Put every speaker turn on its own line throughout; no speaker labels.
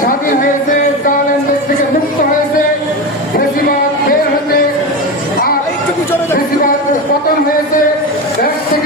স্বাধীন হয়েছে তার এন্ডেজ থেকে মুক্ত হয়েছে। বেশিরভাগ বের হতে আর
বেশিরভাগ পতন
হয়েছে। দেশ থেকে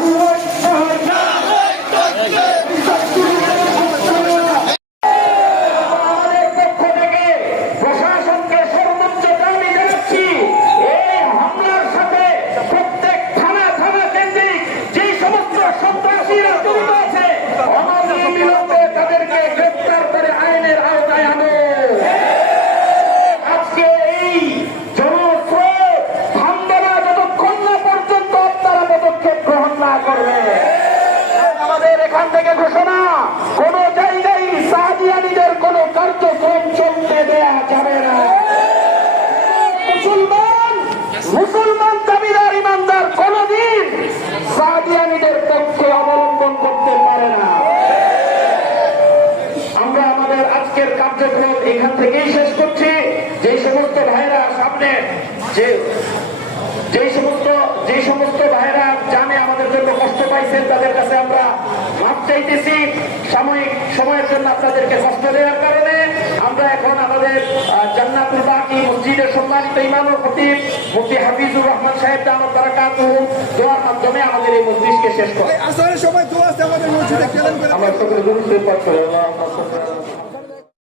এখান থেকে ঘোষণা, কোন জায়গায় সাহায্যানীদের কোন কার্যক্রম চলতে দেয়া যাবে না। মুসলমান মুসলমান ইমানদার কোনদিন পক্ষে অবলম্বন করতে পারে না। আমরা আমাদের আজকের কার্যক্রম এখান থেকেই শেষ করছি। যে সমস্ত ভাইরা সামনে, যে যে সমস্ত যে সমস্ত ভাইরা জানে আমাদের জন্য কষ্ট পাইছেন, তাদের চাইতেছি সাময়িক সময়ের জন্য আপনাদেরকে কষ্ট দেওয়ার কারণে আমরা এখন আমাদের জান্নাতুল বাকি মসজিদের সম্মানিত ইমামুল খতিব মুফতি হাফিজুর রহমান সাহেব আমার তারা কাতুন দোয়ার মাধ্যমে আমাদের এই মসজিদকে শেষ করে
আসরের সময় দোয়া আছে আমাদের মসজিদে কেলেন করে
আমরা সকলে গুরুত্ব পাঠ করে আল্লাহ